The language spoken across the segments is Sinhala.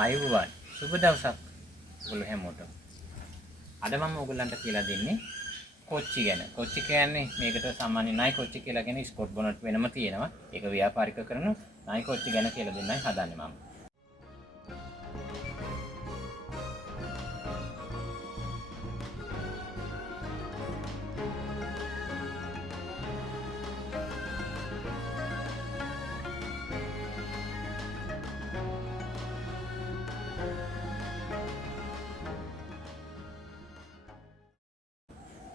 ආයුබෝවන් සුබ දවසක් ඔයගොල්ලෝ හැමෝටම. අද මම ඔයගොල්ලන්ට කියලා දෙන්නේ කොච්චි ගැන. කොච්චි කියන්නේ මේකට සාමාන්‍ය නයි කොච්චි කියලා කියන ස්කොට් බොනට් වෙනම තියෙනවා. ඒක ව්‍යාපාරික කරන නයි කොච්චි ගැන කියලා දෙන්නයි හදන්නේ මම.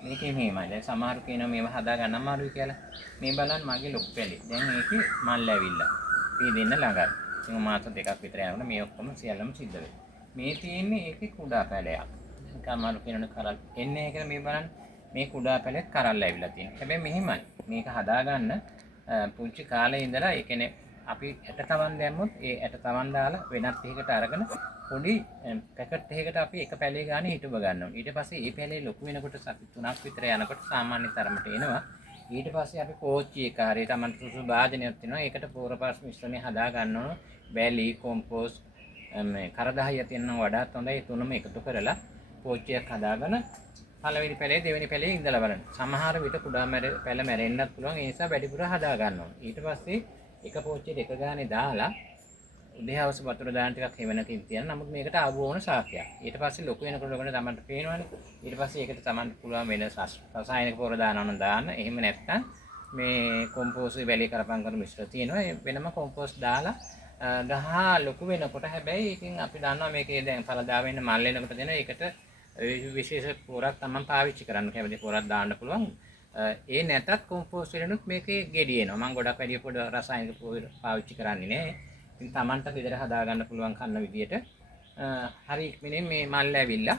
මේකේ මෙහෙමයි. දැන් සමහරු කියනවා මේව හදා ගන්න අමාරුයි කියලා. මේ බලන්න මගේ ලොකු පැලේ. දැන් ඒකේ මල් ඇවිල්ලා. මේ දෙන්න ළඟයි. ඉතින් මාස දෙකක් විතර යනකොට මේ ඔක්කොම සියල්ලම සිද්ධ වෙනවා. මේ තියෙන්නේ ඒකේ කුඩා පැලයක්. සමහරු කියනවා කරල් එන්නේ කියලා මේ බලන්න. මේ කුඩා පැලෙත් කරල් ඇවිල්ලා තියෙනවා. හැබැයි මෙහෙමයි. මේක හදා ගන්න පුංචි කාලේ ඉඳලා ඒ කියන්නේ අපි ඇට තවන් දැම්මොත් ඒ ඇට තවන් දාලා වෙනත් එකකට අරගෙන පොඩි පැකට් එකකට අපි එක පැලේ ගානේ හිටව ගන්නවා. ඊට පස්සේ මේ පැලේ ලොකු වෙනකොට අපි 3ක් විතර යනකොට සාමාන්‍ය තරමට එනවා. ඊට පස්සේ අපි කෝච්චි එක හරියට Taman සුසු භාජනයක් තියෙනවා. ඒකට පෝරපාස් මිශ්‍රණය හදා ගන්න ඕන. බැලි, කොම්පෝස්ට්, මේ කරදහය තියෙනවා වඩාත් හොඳයි. ඒ තුනම එකතු කරලා කෝච්චියක් හදාගෙන පළවෙනි පැලේ දෙවෙනි පැලේ ඉඳලා බලන්න. සමහර විට කුඩා පැල මැරෙන්නත් පුළුවන්. ඒ නිසා වැඩිපුර හදා ගන්න ඕන. ඊට පස්සේ එක පෝච්චියට එක ගානේ දාලා උදේ හවස වතුර දාන ටිකක් හෙවණකින් තියන. නමුත් මේකට ආව ඕන ශාකයක්. ඊට පස්සේ ලොකු වෙනකොට තමයි පේනවනේ. ඊට පස්සේ ඒකට තමයි පුළුවන් වෙන රසායනික පොර දානවා නම් දාන්න. එහෙම නැත්නම් මේ කොම්පෝස්ට් වැලි කරපම් කර මිශ්‍ර තියෙනවා. ඒ වෙනම කොම්පෝස්ට් දාලා ගහ ලොකු වෙනකොට හැබැයි ඉතින් අපි දන්නවා මේකේ දැන් පළදා වෙන්න මල් වෙනකොට දෙන එකට විශේෂ පොරක් තමයි පාවිච්චි කරන්න. කැමති පොරක් දාන්න පුළුවන්. ඒ නැතත් කොම්පෝස්ට් වලිනුත් මේකේ ගෙඩි එනවා. මම ගොඩක් වැඩි පොඩ රසායනික පොර පාවිච්චි කරන්නේ නෑ. ඉතින් Tamanට ගෙදර හදා ගන්න පුළුවන් කන්න විදියට හරි ඉක්මනින් මේ මල් ඇවිල්ලා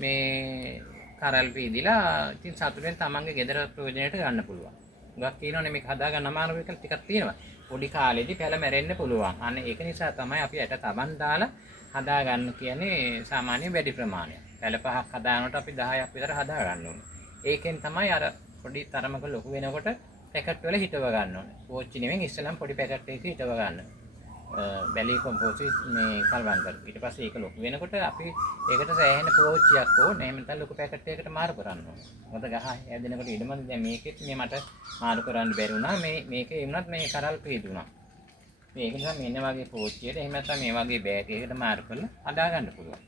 මේ කරල් පීදිලා ඉතින් සතුටෙන් Tamanගේ ගෙදර ප්‍රයෝජනයට ගන්න පුළුවන්. ගොඩක් තියෙනවනේ මේක හදා ගන්න අමාරු එක ටිකක් තියෙනවා. පොඩි කාලේදී පැල මැරෙන්න පුළුවන්. අන්න ඒක නිසා තමයි අපි ඇට තබන් දාලා හදා ගන්න කියන්නේ සාමාන්‍ය වැඩි ප්‍රමාණයක්. පැල පහක් හදානකොට අපි 10ක් විතර හදා ගන්න ඕනේ. ඒකෙන් තමයි අර පොඩි තරමක ලොකු වෙනකොට පැකට් වල හිටව ගන්න ඕනේ. පෝච්චි නෙවෙයි ඉස්සෙල්ලාම පොඩි පැකට් එකක හිටව ගන්න. බැලි කොම්පෝස්ට් මේ කල්වන් කර. ඊට පස්සේ ඒක ලොකු වෙනකොට අපි ඒකට සෑහෙන පෝච්චියක් ඕනේ. එහෙම නැත්නම් ලොකු පැකට් එකකට මාරු කරන්න ඕනේ. මොකද ගහ හැදෙනකොට ඉඩමද දැන් මේකෙත් මේ මට මාරු කරන්න බැරි වුණා. මේකේ වුණත් මේ කරල් පීදුණා. මේක නිසා මෙන්න වගේ පෝච්චියට එහෙම නැත්නම් මේ වගේ බෑග් එකකට මාරු කරලා හදා ගන්න පුළුවන්.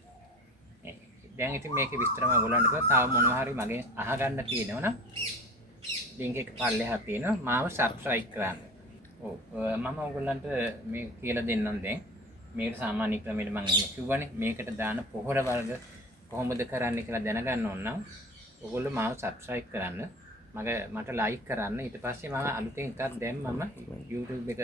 දැන් ඉතින් මේකේ විස්තරම ඔයගොල්ලන්ට කිව්වා. තව මොනවා හරි මගෙන් අහගන්න තියෙනවනම් ලින්ක් එක පල්ලෙහා තියෙනවා. මාව සබ්ස්ක්‍රයිබ් කරන්න. ඔව් මම ඔයගොල්ලන්ට මේ කියලා දෙන්නම් දැන්. මේකට සාමාන්‍ය ක්‍රමයට මම එහෙම කිව්වනේ. මේකට දාන පොහොර වර්ග කොහොමද කරන්නේ කියලා දැනගන්න ඕන නම් ඔයගොල්ලෝ මාව සබ්ස්ක්‍රයිබ් කරන්න. මට ලයික් කරන්න. ඊට පස්සේ මම අලුතෙන් එකක් දැම්මම YouTube එක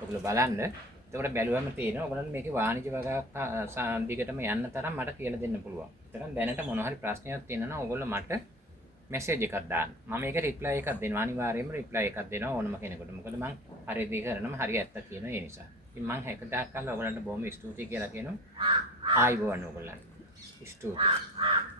ඔයගොල්ලෝ බලන්න. එතකොට බැලුවම තේරෙනවා ඔයගොල්ලන්ට මේකේ වාණිජ වගාවක් දිගටම යන්න තරම් මට කියලා දෙන්න පුළුවන්. ඒතරම් දැනට මොන හරි ප්‍රශ්නයක් තියෙනවා නම් ඔයගොල්ලෝ මට මෙසේජ් එකක් දාන්න. මම ඒක රිප්ලයි එකක් දෙනවා. අනිවාර්යයෙන්ම රිප්ලයි එකක් දෙනවා ඕනම කෙනෙකුට. මොකද මම හරි දේ කරනම හරි ඇත්ත කියනවා ඒ නිසා. ඉතින් මම හැකදාක් කළා ඔයගොල්ලන්ට බොහොම ස්තුතියි කියලා කියනවා. ආයිබෝවන් ඔයගොල්ලන්ට. ස්තුතියි.